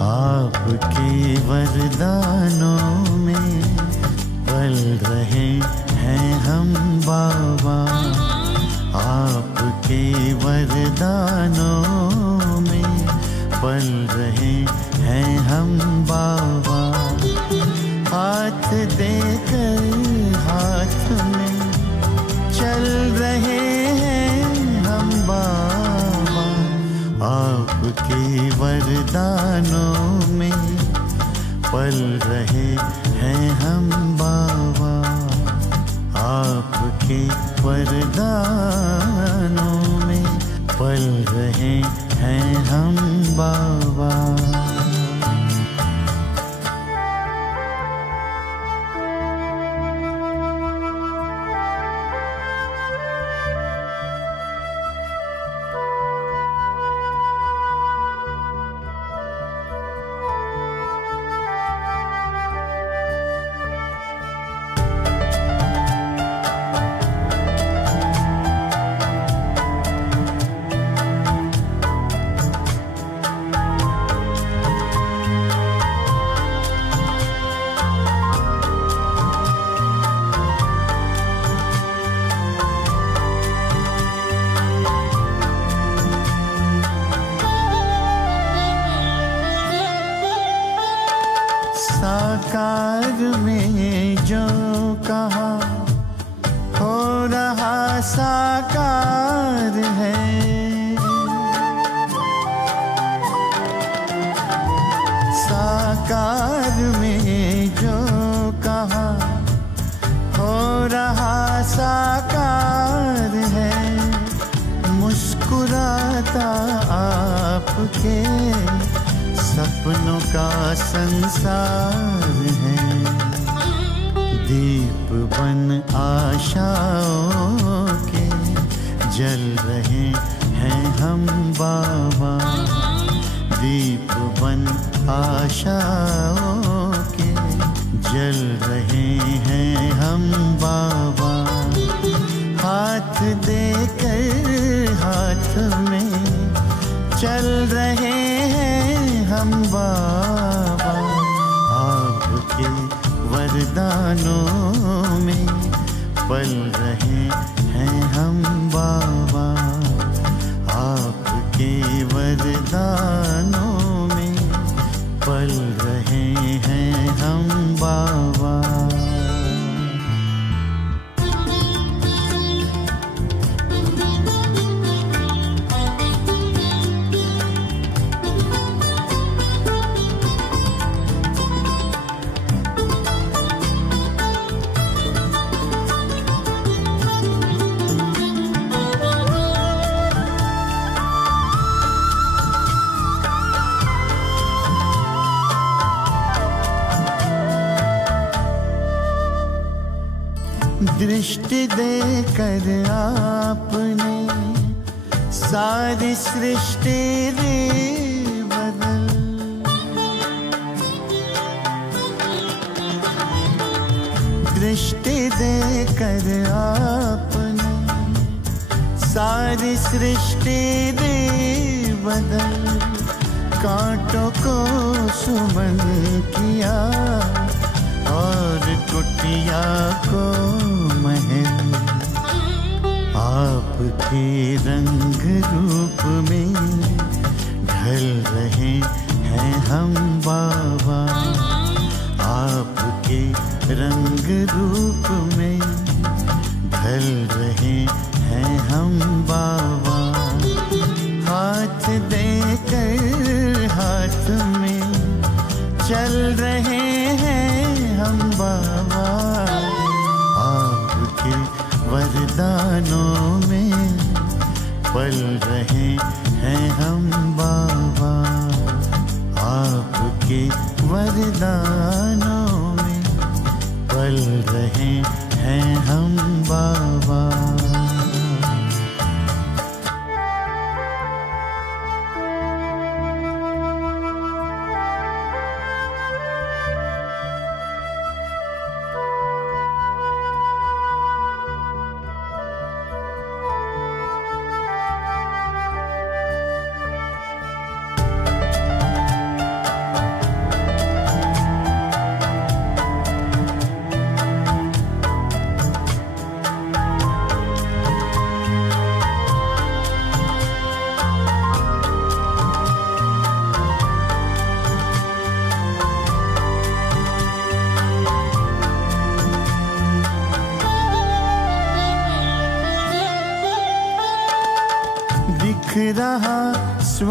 आपके वरदानों में पल रहे हैं हम बाबा। आपके वरदानों में पल रहे हैं हम बाबा। हाथ देकर हाथ में चल रहे हैं हम बाबा। आपके वरदानों में पल रहे हैं हम बाबा। आपके वरदानों में पल रहे हैं हम बाबा। साकार में जो कहा हो रहा साकार है। साकार में जो कहा हो रहा साकार है। मुस्कुराता आपके सपनों का संसार है। दीप बन आशाओं के जल रहे हैं हम बाबा। दीप बन आशाओं के जल रहे हैं हम बाबा। हाथ देकर हाथ में चल रहे हैं हम बाबा। आपके वरदानों में पल रहे हैं हम बाबा। आपके वरदानों में पल रहे हैं हम बाबा। दृष्टि देकर आपने सारी सृष्टि रे बदल। दृष्टि देकर आपने सारी सृष्टि रे बदल। कांटों को सुमन किया और कुटिया को महल। आपके रंग रूप में ढल रहे हैं हम बाबा। आपके रंग रूप में ढल रहे हैं हम बाबा। हाथ देकर हाथ में चल रहे हैं हम बाबा। आपके वरदानों में पल रहे हैं हम बाबा। आपके वरदानों में पल रहे हैं हम बाबा।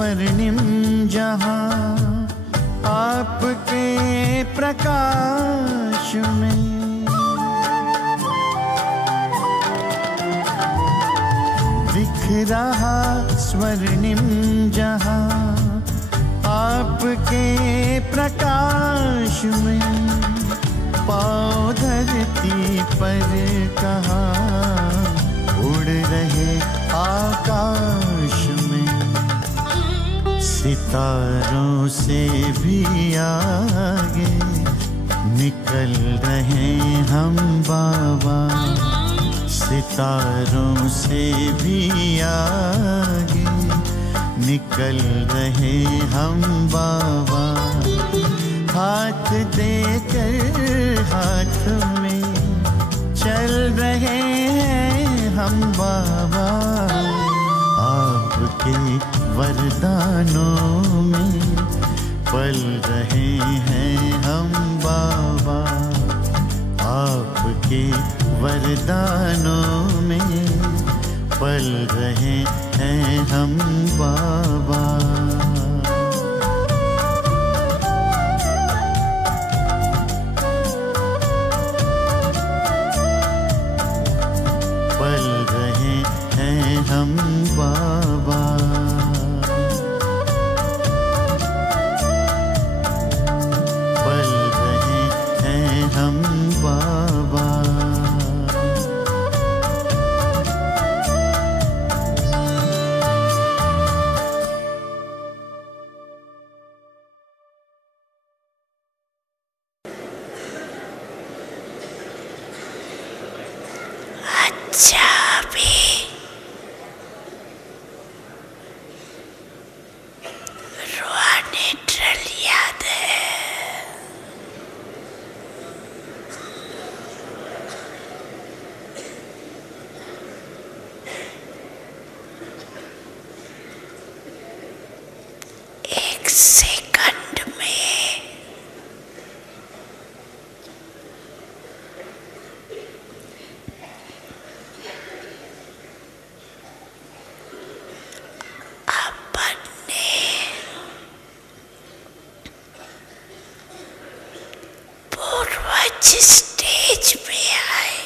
स्वर्णिम जहां आपके प्रकाश में, दिख रहा स्वर्णिम जहां आपके प्रकाश में। पाँव धरती पर कहाँ उड़ रहे आकाश में, सितारों से भी आगे निकल रहे हम बाबा, सितारों से भी आगे निकल रहे हम बाबा। हाथ देकर हाथ में चल रहे हैं हम बाबा, आपके वरदानों में पल रहे हैं हम बाबा, आपके वरदानों में पल रहे हैं हम बाबा। पल रहे हैं हम बाबा, पल रहे हैं हम बाबा। अच्छा भी रूहानी ट्रेल याद है। एक सेकंड में जिस स्टेज पे आए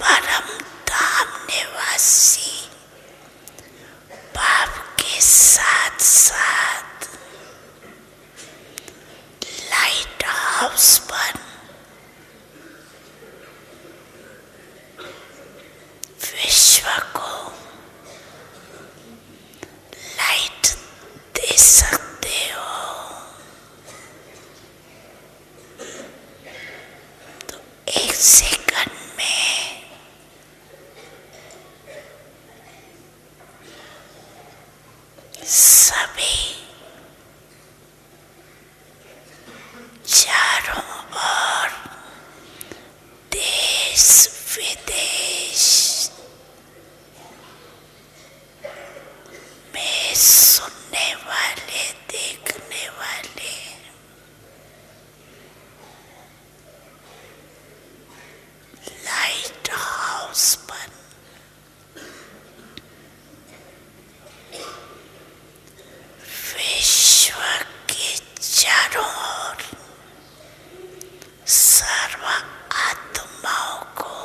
परम धाम निवासी बाप के साथ साथ लाइट हाउस पर विश्व को लाइट दे सकते हो। तो एक सेकंड में सभी चारों ओर देश विदेश में सुनने वाले देखने वाले लाइट हाउस पर विश्व के चारों ओर सर्व आत्माओं को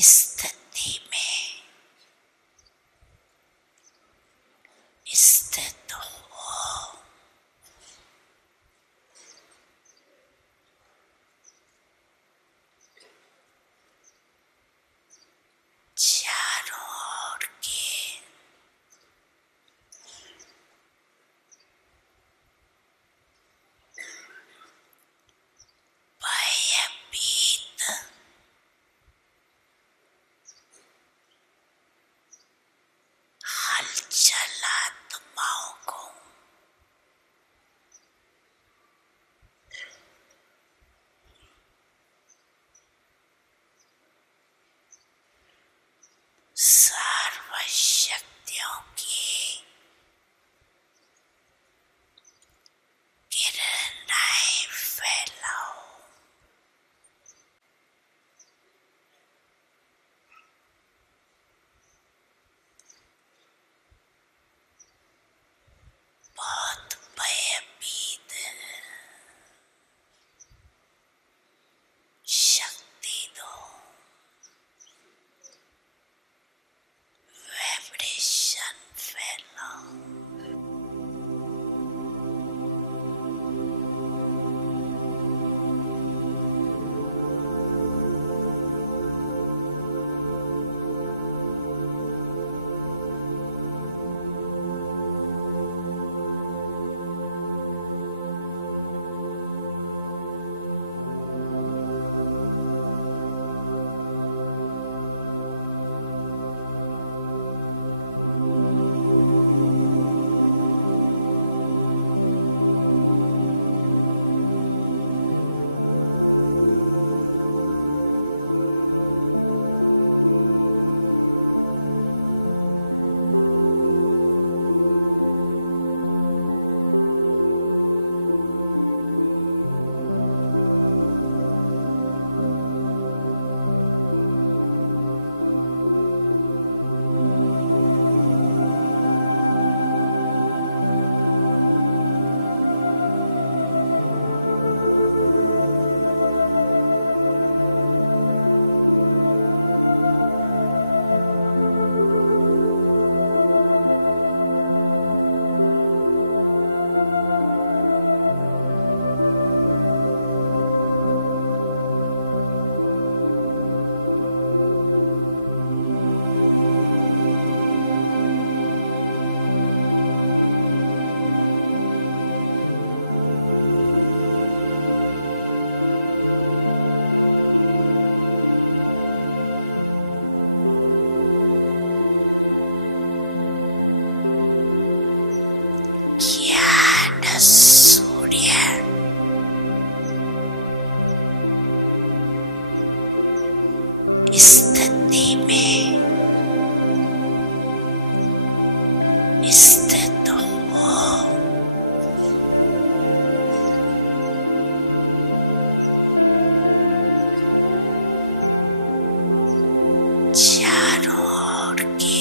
स्थिति में स्थित हो। चारों ओर के भयभीत हलचल आत्माओं को सर्वशक्तियों की किरणें फैलाओ। बहुत भयभीत शक्ति दो, वाइब्रेशन फैलाओ। ज्ञान सूर्य स्थिति में स्थित हो। चारों ओर के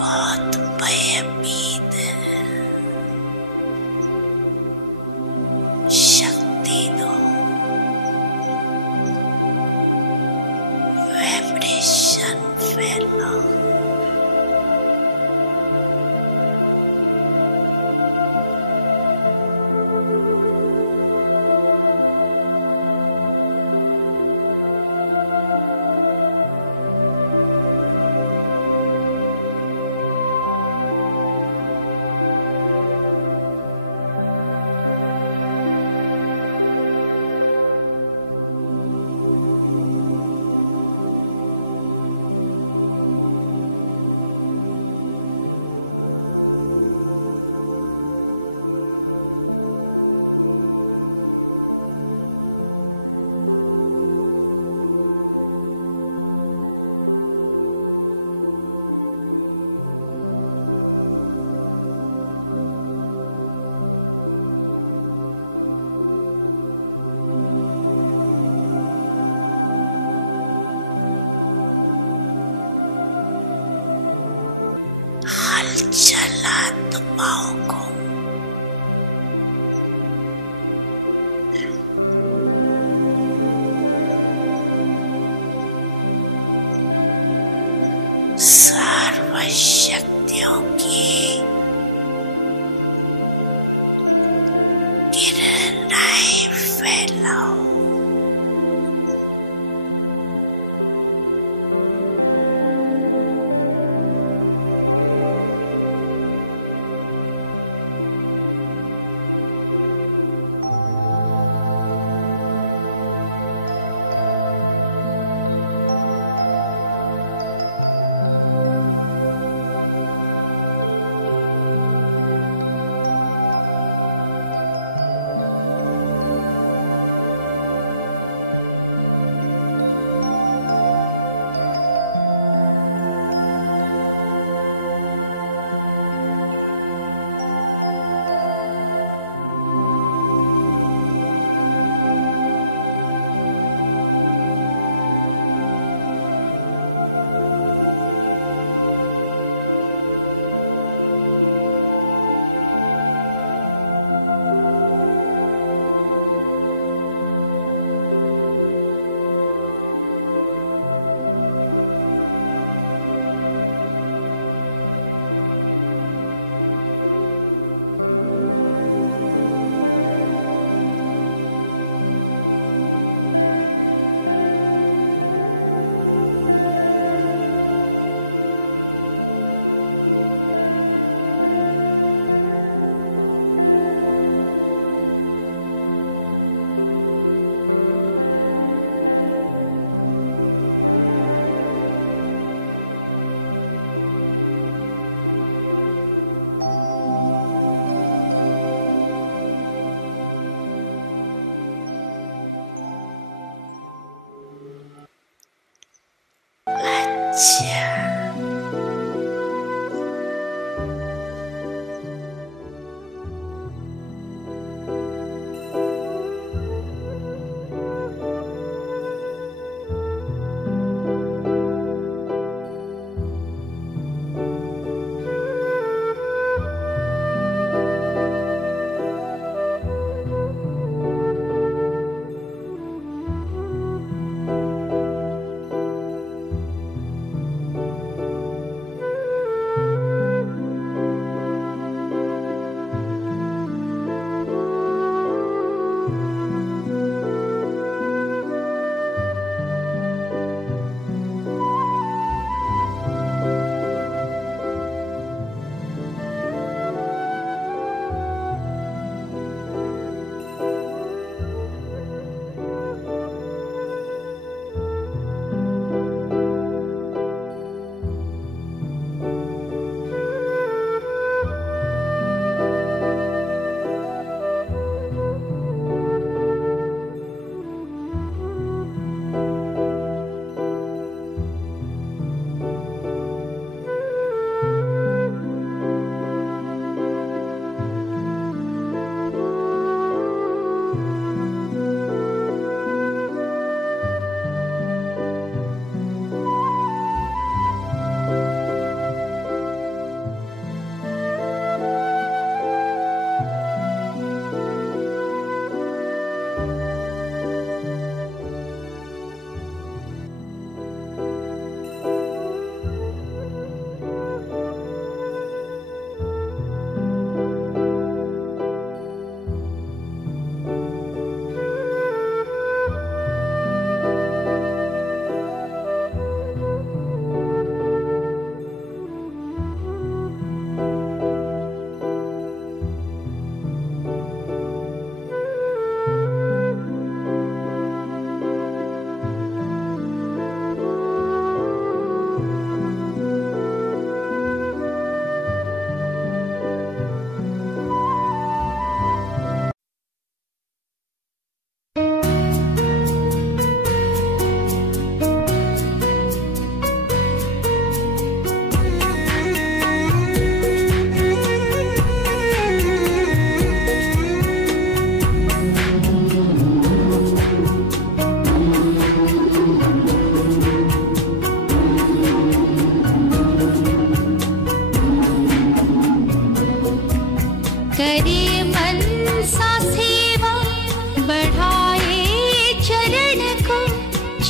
बहुत भयभीत शक्ति दो, vibration fellow. हलचलात पाँव को सर्वशक्तियों की किरणें फैलाओ।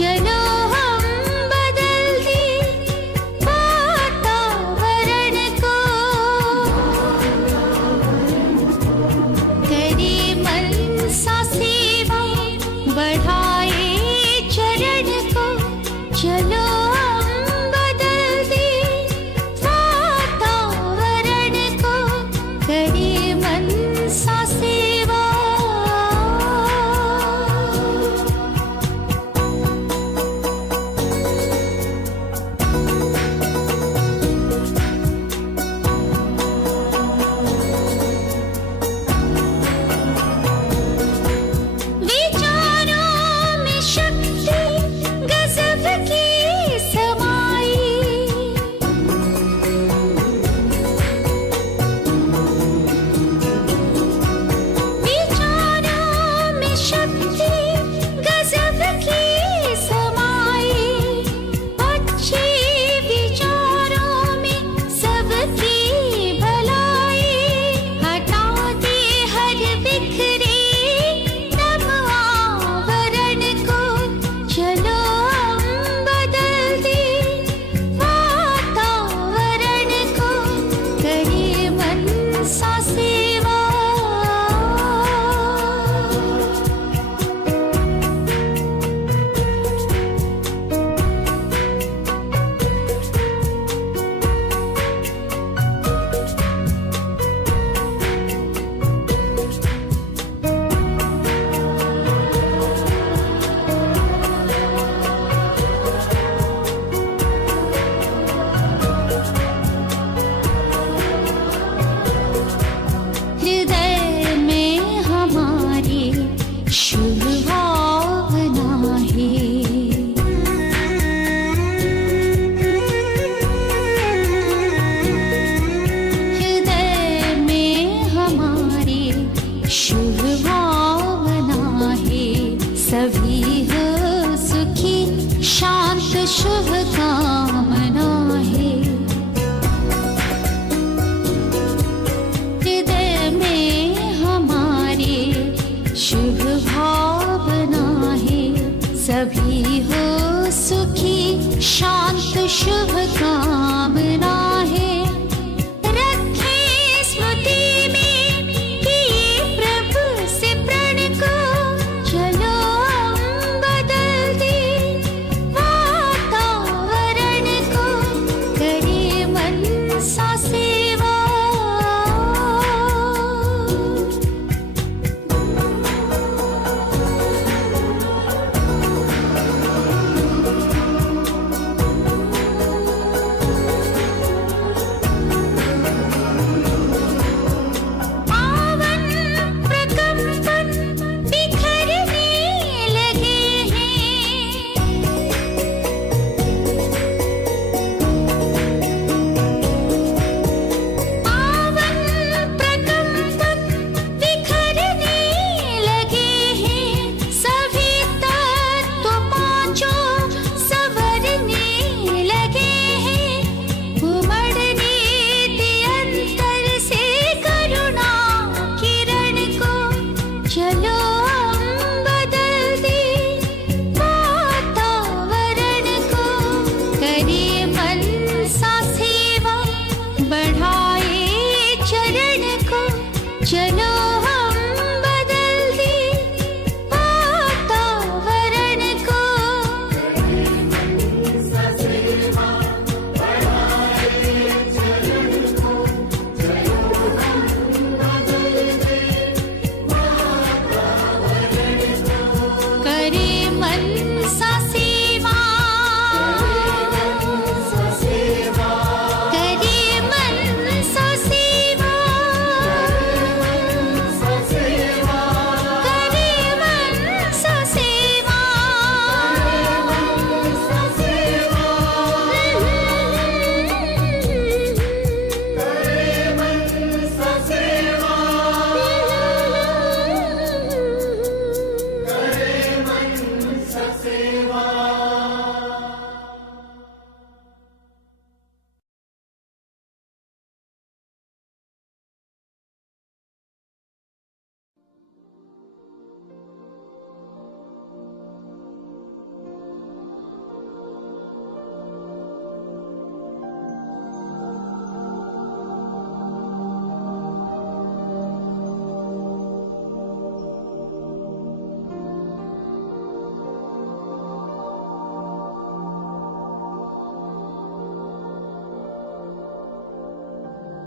चलो हम बदल दें वातावरण को, करें मनसा सेवा बढ़ाए चरण को। चलो हम बदल दें वातावरण को, करें मनसा सेवा।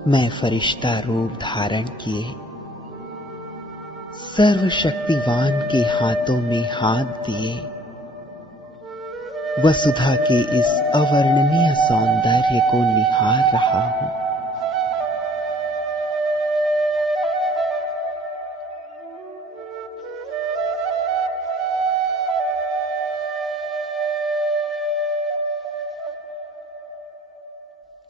मैं फरिश्ता रूप धारण किए सर्वशक्तिवान के हाथों में हाथ दिए वसुधा के इस अवर्णनीय सौंदर्य को निहार रहा हूं।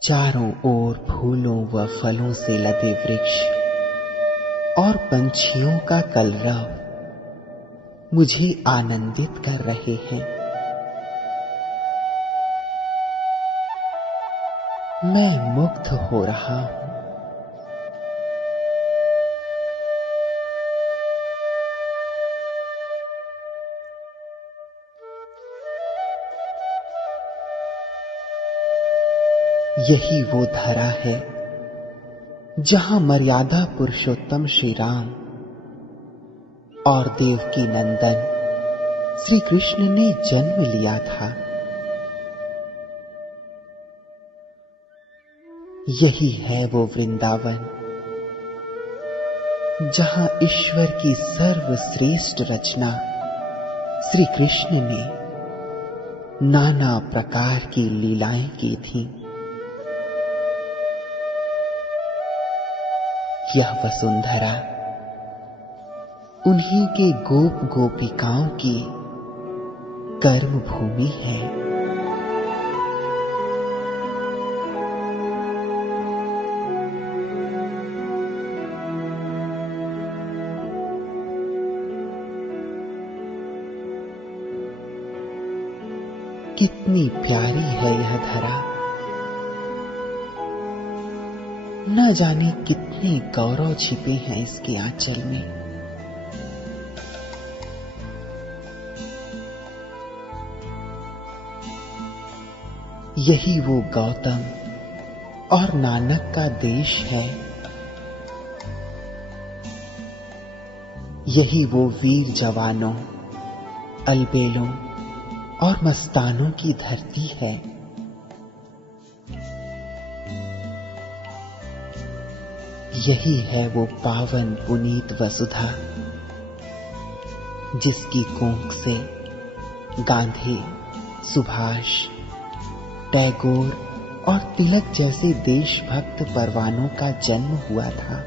चारों ओर फूलों व फलों से लदे वृक्ष और पंछियों का कलरव मुझे आनंदित कर रहे हैं। मैं मुग्ध हो रहा हूं। यही वो धरा है जहां मर्यादा पुरुषोत्तम श्री राम और देवकी नंदन श्री कृष्ण ने जन्म लिया था। यही है वो वृंदावन जहां ईश्वर की सर्वश्रेष्ठ रचना श्री कृष्ण ने नाना प्रकार की लीलाएं की थीं। यह वसुंधरा उन्हीं के गोप गोपिकाओं की कर्म भूमि है। कितनी प्यारी है यह धरा। न जाने कितने गौरव छिपे हैं इसके आंचल में। यही वो गौतम और नानक का देश है। यही वो वीर जवानों, अलबेलों और मस्तानों की धरती है। यही है वो पावन पुनीत वसुधा जिसकी कोंख से गांधी, सुभाष, टैगोर और तिलक जैसे देशभक्त परवानों का जन्म हुआ था।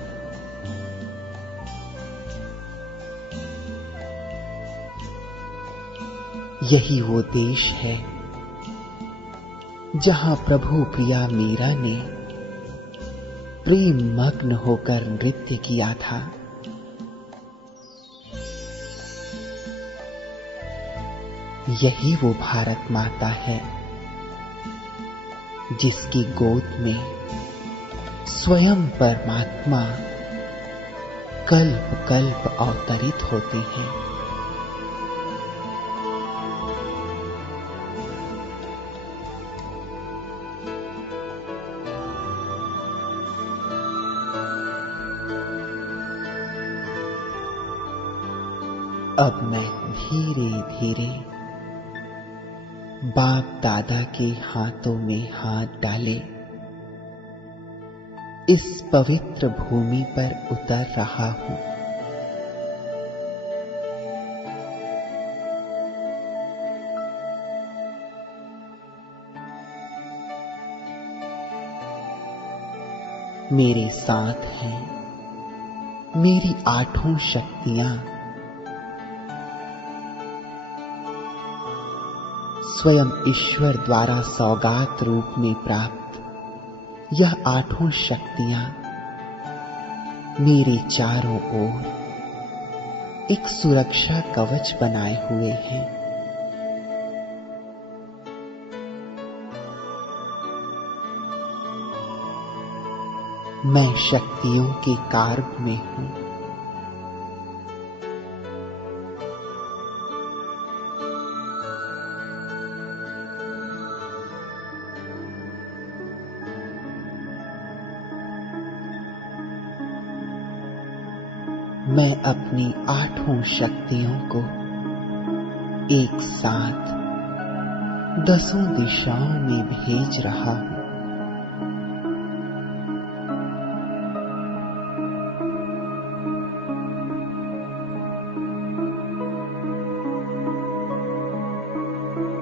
यही वो देश है जहां प्रभु प्रिया मीरा ने प्रेम मग्न होकर नृत्य किया था। यही वो भारत माता है जिसकी गोद में स्वयं परमात्मा कल्प कल्प अवतरित होते हैं। अब मैं धीरे धीरे बाप दादा के हाथों में हाथ डाले इस पवित्र भूमि पर उतर रहा हूं। मेरे साथ हैं मेरी 8 शक्तियां। स्वयं ईश्वर द्वारा सौगात रूप में प्राप्त यह 8 शक्तियां मेरे चारों ओर एक सुरक्षा कवच बनाए हुए हैं। मैं शक्तियों के कार्य में हूं। मैं अपनी 8 शक्तियों को एक साथ 10 दिशाओं में भेज रहा हूं।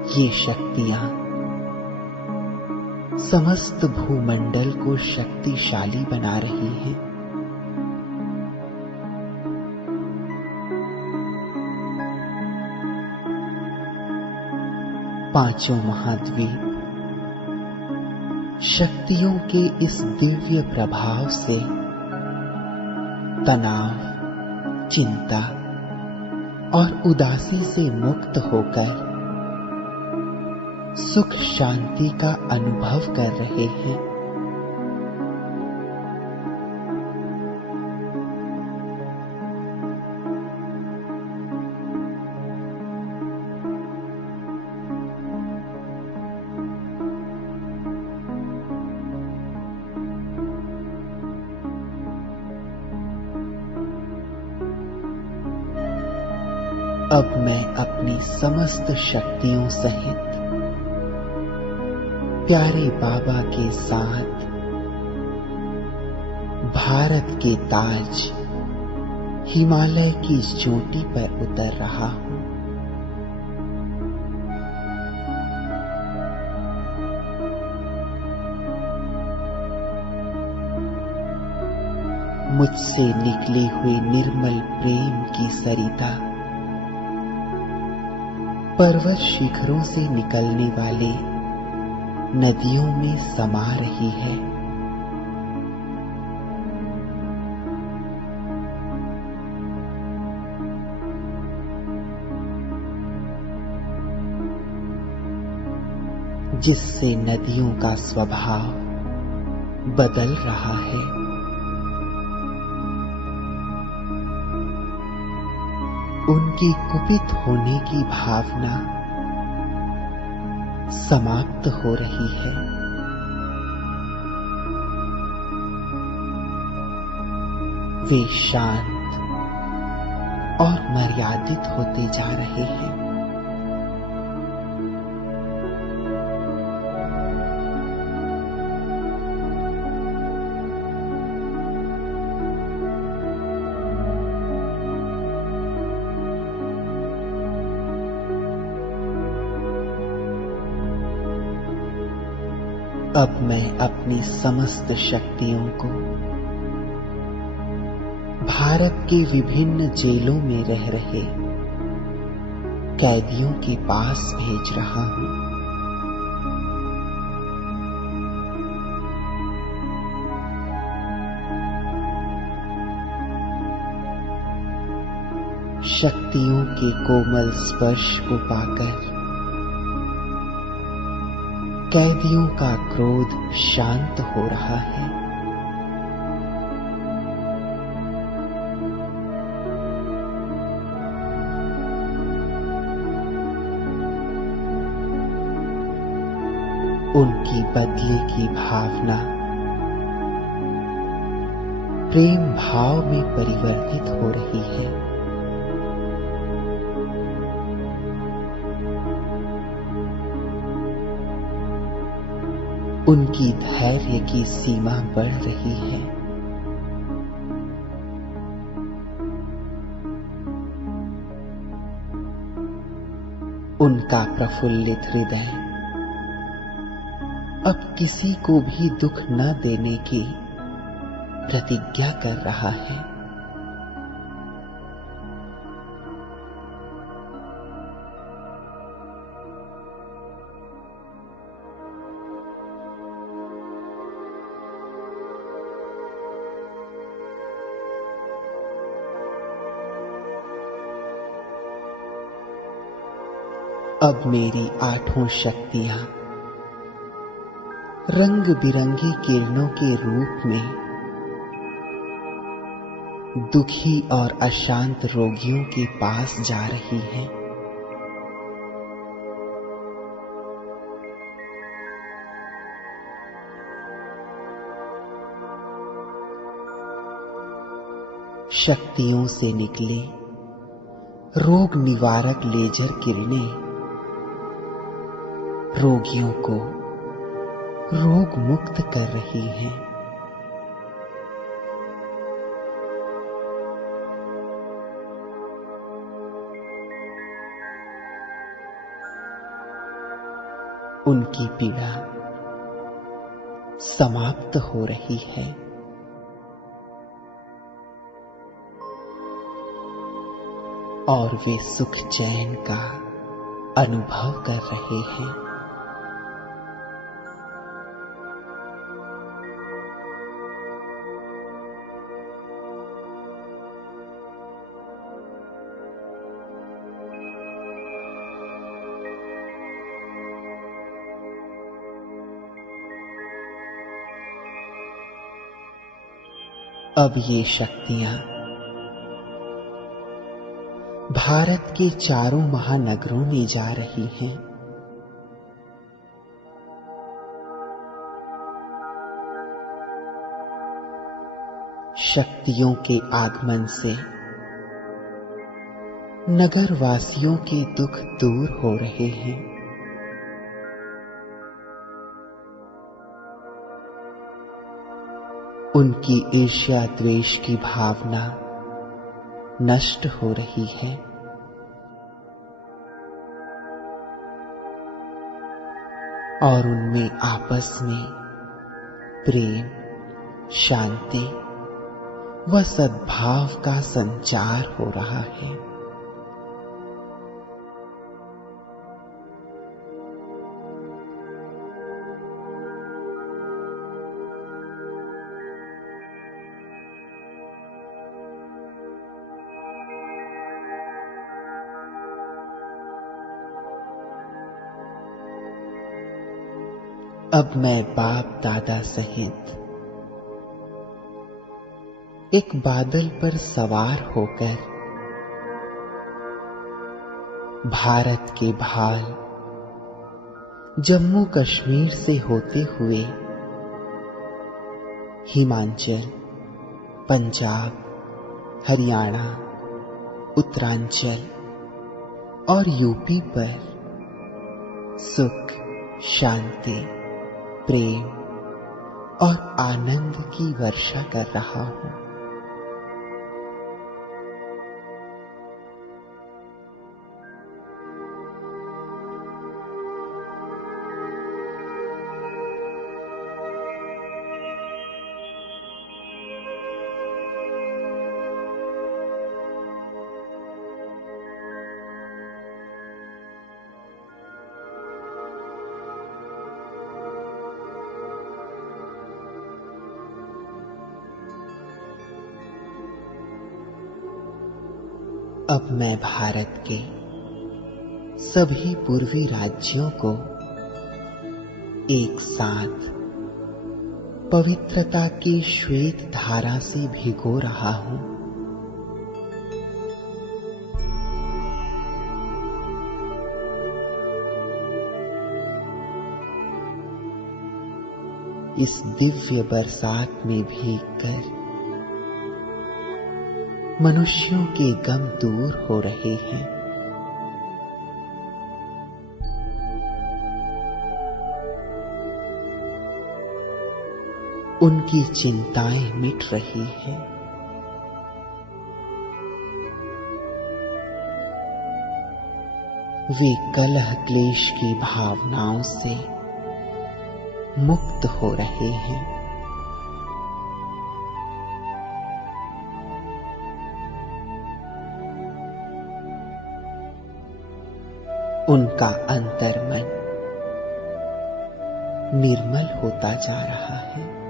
ये शक्तियां समस्त भूमंडल को शक्तिशाली बना रही हैं। पांचों महाद्वीप शक्तियों के इस दिव्य प्रभाव से तनाव, चिंता और उदासी से मुक्त होकर सुख शांति का अनुभव कर रहे हैं। अब मैं अपनी समस्त शक्तियों सहित प्यारे बाबा के साथ भारत के ताज हिमालय की चोटी पर उतर रहा हूं। मुझसे निकले हुए निर्मल प्रेम की सरिता पर्वत शिखरों से निकलने वाले नदियों में समा रही है। जिससे नदियों का स्वभाव बदल रहा है। उनकी कुपित होने की भावना समाप्त हो रही है। वे शांत और मर्यादित होते जा रहे हैं। अब मैं अपनी समस्त शक्तियों को भारत के विभिन्न जेलों में रह रहे कैदियों के पास भेज रहा हूं। शक्तियों के कोमल स्पर्श को पाकर कैदियों का क्रोध शांत हो रहा है। उनकी बदले की भावना प्रेम भाव में परिवर्तित हो रही है। उनकी धैर्य की सीमा बढ़ रही है। उनका प्रफुल्लित हृदय अब किसी को भी दुख न देने की प्रतिज्ञा कर रहा है। अब मेरी आठों शक्तियां रंग बिरंगी किरणों के रूप में दुखी और अशांत रोगियों के पास जा रही हैं। शक्तियों से निकले रोग निवारक लेजर किरणें रोगियों को रोग मुक्त कर रही हैं। उनकी पीड़ा समाप्त हो रही है। और वे सुख चैन का अनुभव कर रहे हैं। अब ये शक्तियां भारत के चारों महानगरों में जा रही हैं। शक्तियों के आगमन से नगरवासियों के दुख दूर हो रहे हैं। उनकी ईर्ष्या द्वेष की भावना नष्ट हो रही है। और उनमें आपस में प्रेम, शांति व सद्भाव का संचार हो रहा है। अब मैं बाप दादा सहित एक बादल पर सवार होकर भारत के भाल जम्मू कश्मीर से होते हुए हिमाचल, पंजाब, हरियाणा, उत्तरांचल और यूपी पर सुख, शांति, प्रेम और आनंद की वर्षा कर रहा हूं। अब मैं भारत के सभी पूर्वी राज्यों को एक साथ पवित्रता की श्वेत धारा से भिगो रहा हूं। इस दिव्य बरसात में भीगकर मनुष्यों के गम दूर हो रहे हैं। उनकी चिंताएं मिट रही हैं। वे कलह क्लेश की भावनाओं से मुक्त हो रहे हैं। उनका अंतर्मन निर्मल होता जा रहा है।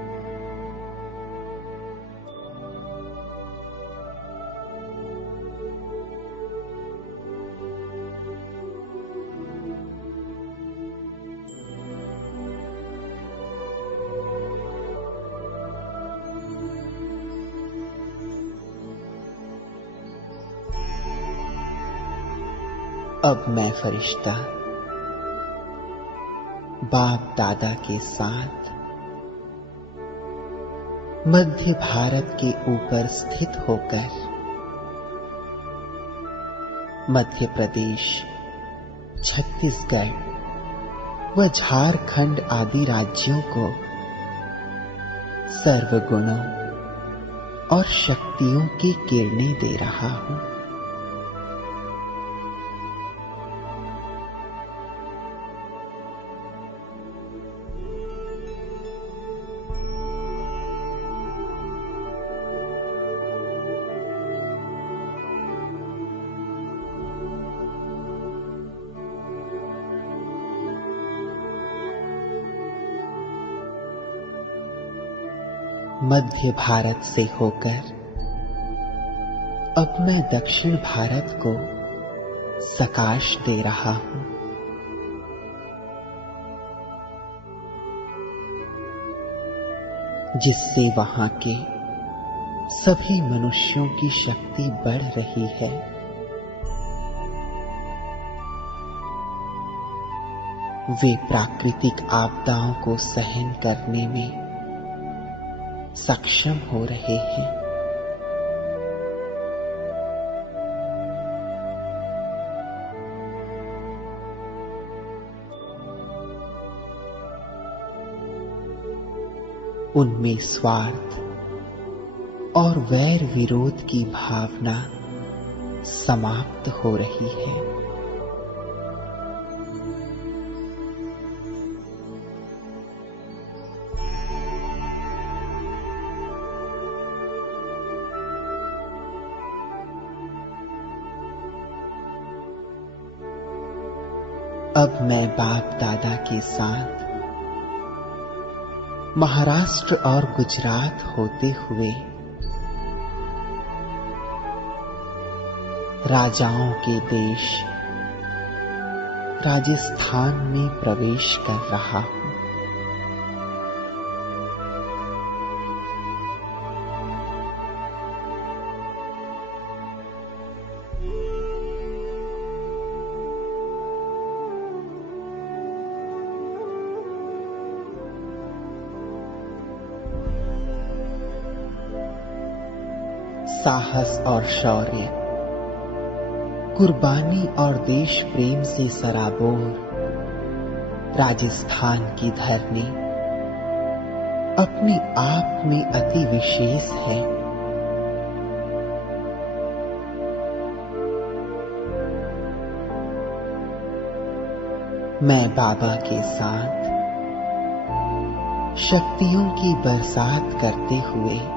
अब मैं फरिश्ता बाप दादा के साथ मध्य भारत के ऊपर स्थित होकर मध्य प्रदेश, छत्तीसगढ़ व झारखंड आदि राज्यों को सर्वगुणों और शक्तियों की किरणें दे रहा हूं। मध्य भारत से होकर अब मैं दक्षिण भारत को सकाश दे रहा हूं। जिससे वहां के सभी मनुष्यों की शक्ति बढ़ रही है। वे प्राकृतिक आपदाओं को सहन करने में सक्षम हो रहे हैं। उनमें स्वार्थ और वैर विरोध की भावना समाप्त हो रही है। अब मैं बाप दादा के साथ महाराष्ट्र और गुजरात होते हुए राजाओं के देश राजस्थान में प्रवेश कर रहा हूं। साहस और शौर्य, कुर्बानी और देश प्रेम से सराबोर राजस्थान की धरनी अपने आप में अति विशेष है। मैं बाबा के साथ शक्तियों की बरसात करते हुए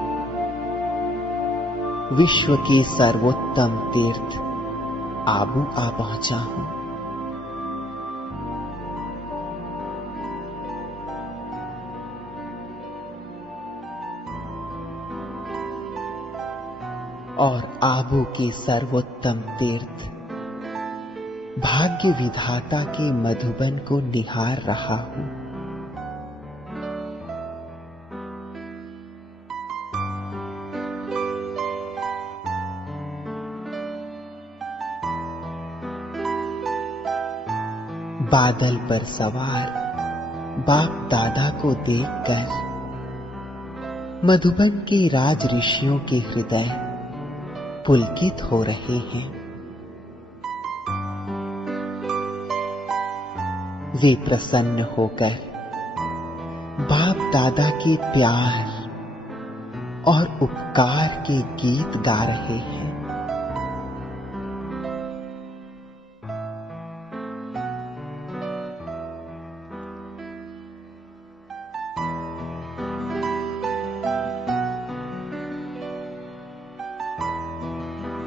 विश्व के सर्वोत्तम तीर्थ आबू आ पहुंचा हूं। और आबू के सर्वोत्तम तीर्थ भाग्य विधाता के मधुबन को निहार रहा हूं। बादल पर सवार बाप दादा को देखकर मधुबन के राज ऋषियों के हृदय पुलकित हो रहे हैं। वे प्रसन्न होकर बाप दादा के प्यार और उपकार के गीत गा रहे हैं।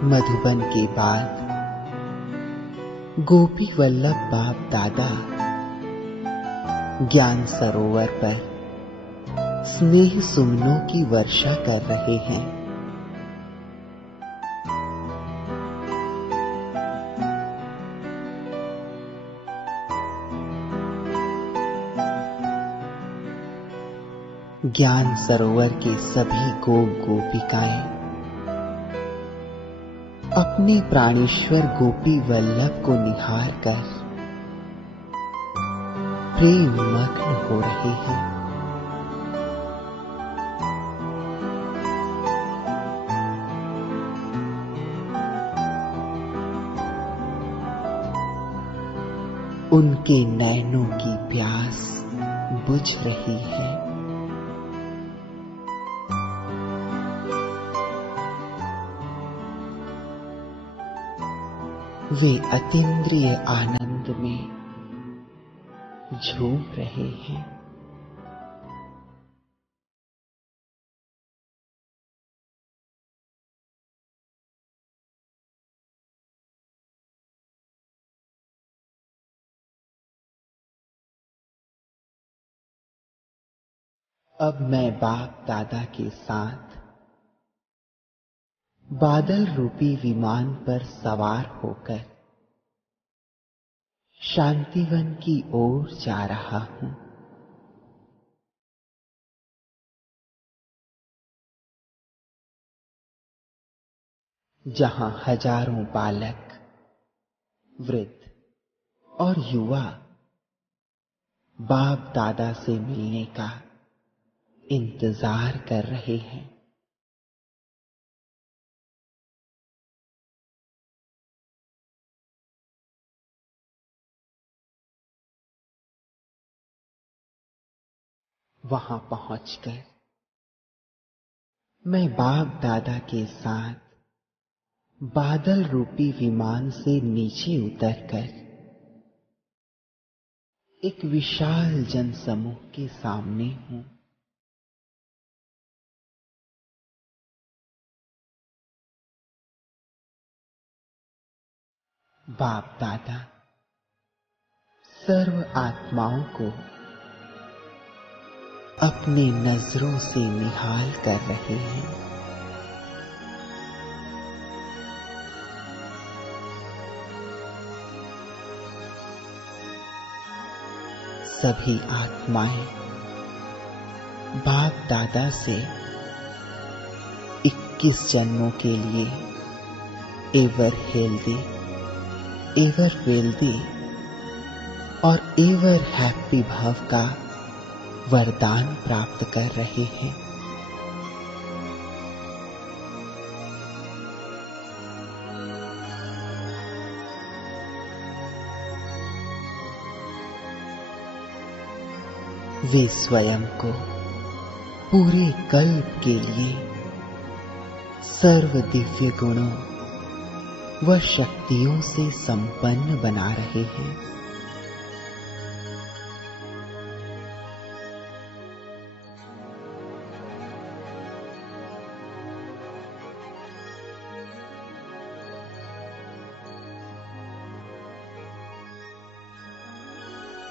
मधुबन के बाद गोपी वल्लभ बाप दादा ज्ञान सरोवर पर स्नेह सुमनों की वर्षा कर रहे हैं। ज्ञान सरोवर के सभी गोप गोपिकाएं अपने प्राणेश्वर गोपी वल्लभ को निहार कर प्रेम मग्न हो रहे हैं। उनके नैनों की प्यास बुझ रही है। वे अतीन्द्रिय आनंद में झूम रहे हैं। अब मैं बाप दादा के साथ बादल रूपी विमान पर सवार होकर शांतिवन की ओर जा रहा हूं। जहां हजारों बालक, वृद्ध और युवा बाप दादा से मिलने का इंतजार कर रहे हैं। वहां पहुंचकर मैं बाप दादा के साथ बादल रूपी विमान से नीचे उतरकर एक विशाल जनसमूह के सामने हूं। बाप दादा सर्व आत्माओं को अपनी नजरों से निहाल कर रहे हैं। सभी आत्माएं बाप दादा से 21 जन्मों के लिए एवर हेल्दी, एवर वेल्दी और एवर हैप्पी भाव का वरदान प्राप्त कर रहे हैं। वे स्वयं को पूरे कल्प के लिए सर्व दिव्य गुणों व शक्तियों से संपन्न बना रहे हैं।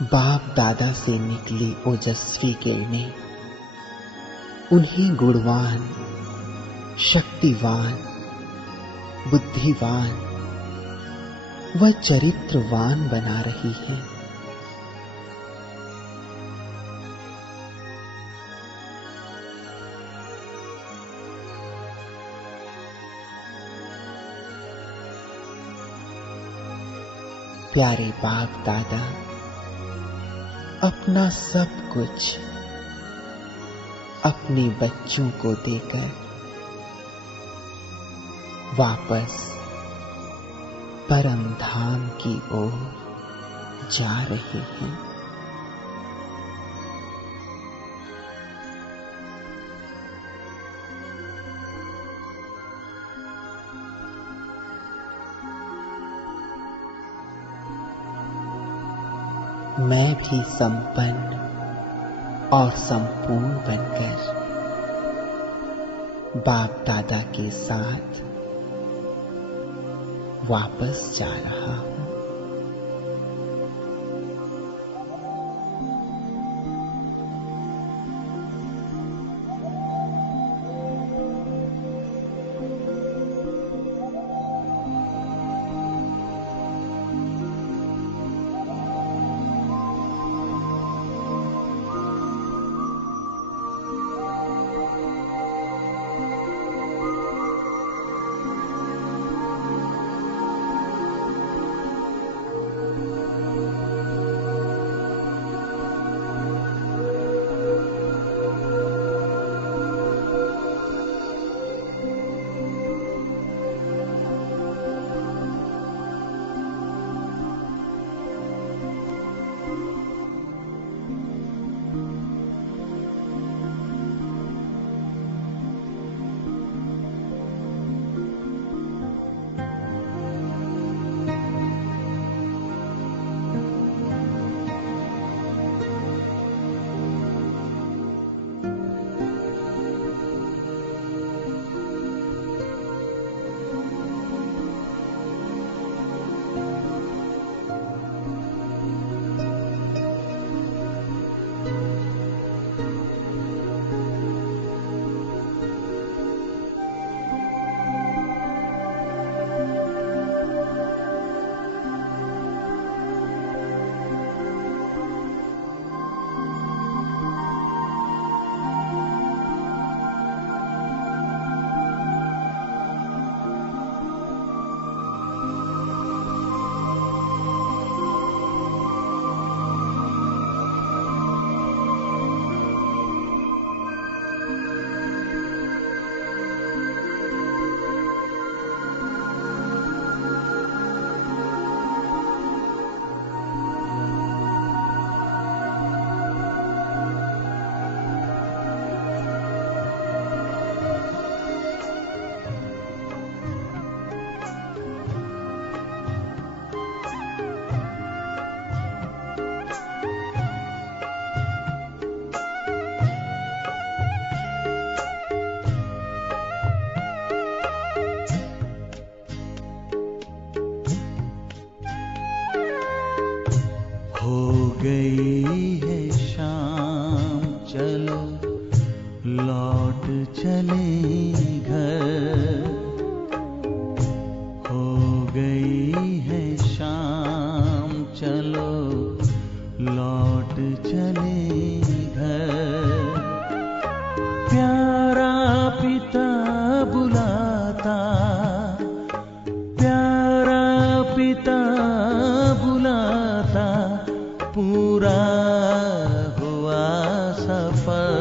बाप दादा से निकली ओजस्वी किरणें उन्हें गुणवान, शक्तिवान, बुद्धिवान व चरित्रवान बना रही है। प्यारे बाप दादा अपना सब कुछ अपने बच्चों को देकर वापस परम धाम की ओर जा रहे हैं। मैं भी संपन्न और संपूर्ण बनकर बाप दादा के साथ वापस जा रहा हूं। चले घर। प्यारा पिता बुलाता, प्यारा पिता बुलाता, पूरा हुआ सफर।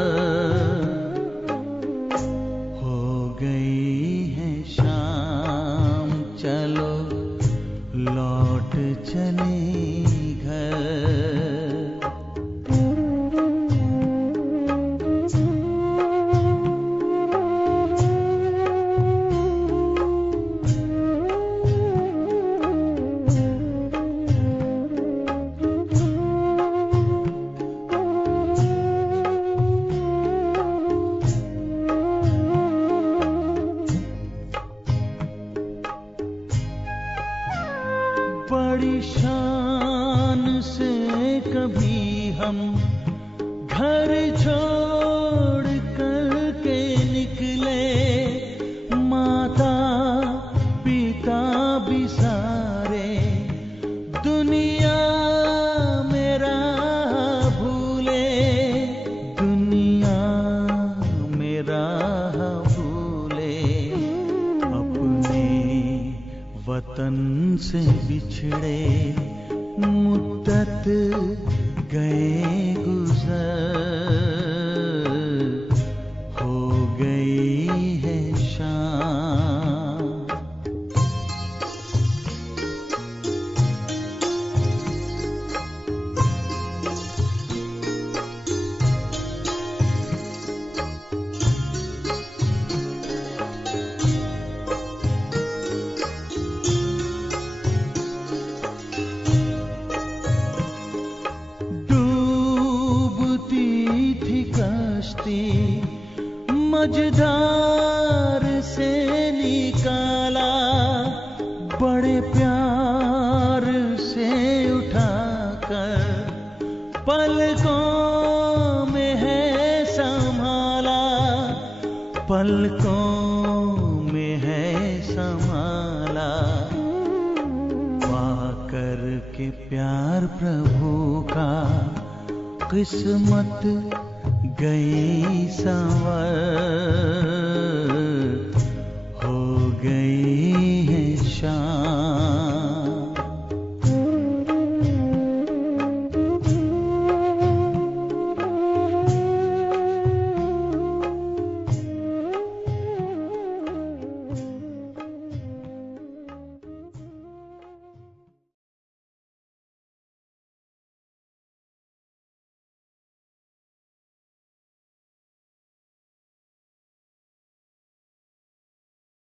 हो गई है शाम, चलो लौट चले घर। बड़ी शान से कभी हम घर छोड़ कर के निकले, माता पिता भी सारे दुनिया मेरा भूले, दुनिया मेरा भूले। अपने वतन से बिछड़े मुद्दत गए गुजर। हो गई है शाम। मझधार से निकाला, बड़े प्यार से उठाकर पलकों में है संभाला, पलकों में है संभाला। पाकर के प्यार प्रभु का किस्मत गई संवर।